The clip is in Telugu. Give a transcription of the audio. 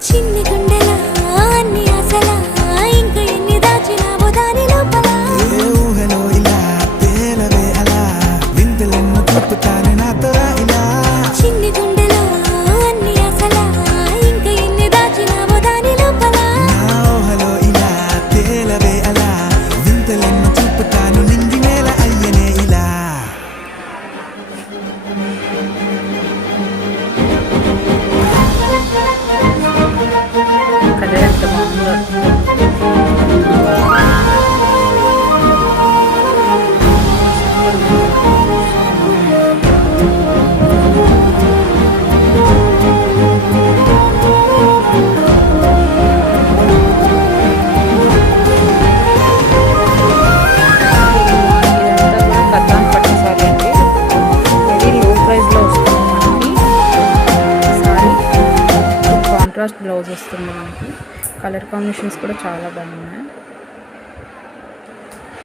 చిన్ని గుండెలా అన్ని ఆశలా ఇంకా ఎన్ని దాచినావో దాని లోపల ఏ ఊహలో ఇలా తేలవే అలా వింతలెన్నో చూపుతానే నాతో రా ఇలా చిన్ని గుండెలో అన్ని ఆశలా ఇంకా ఎన్ని దాచినావో దాని లోపల నా ఊహలో ఇలా తేలవే అలా వింతలెన్నో చూపుతాను నింగి నేల అయ్యనే ఇలా కలర్ ఎంత బాగుందో. ఇదంతా కూడా కథాన్ పట్టు సారీ అండి. వెరీ లో ప్రైస్లో వస్తుంది మనకి సారీ. కాంట్రాస్ట్ బ్లౌజ్ వస్తుంది మనకి. కలర్ కాంబినేషన్స్ కూడా చాలా బాగున్నాయి.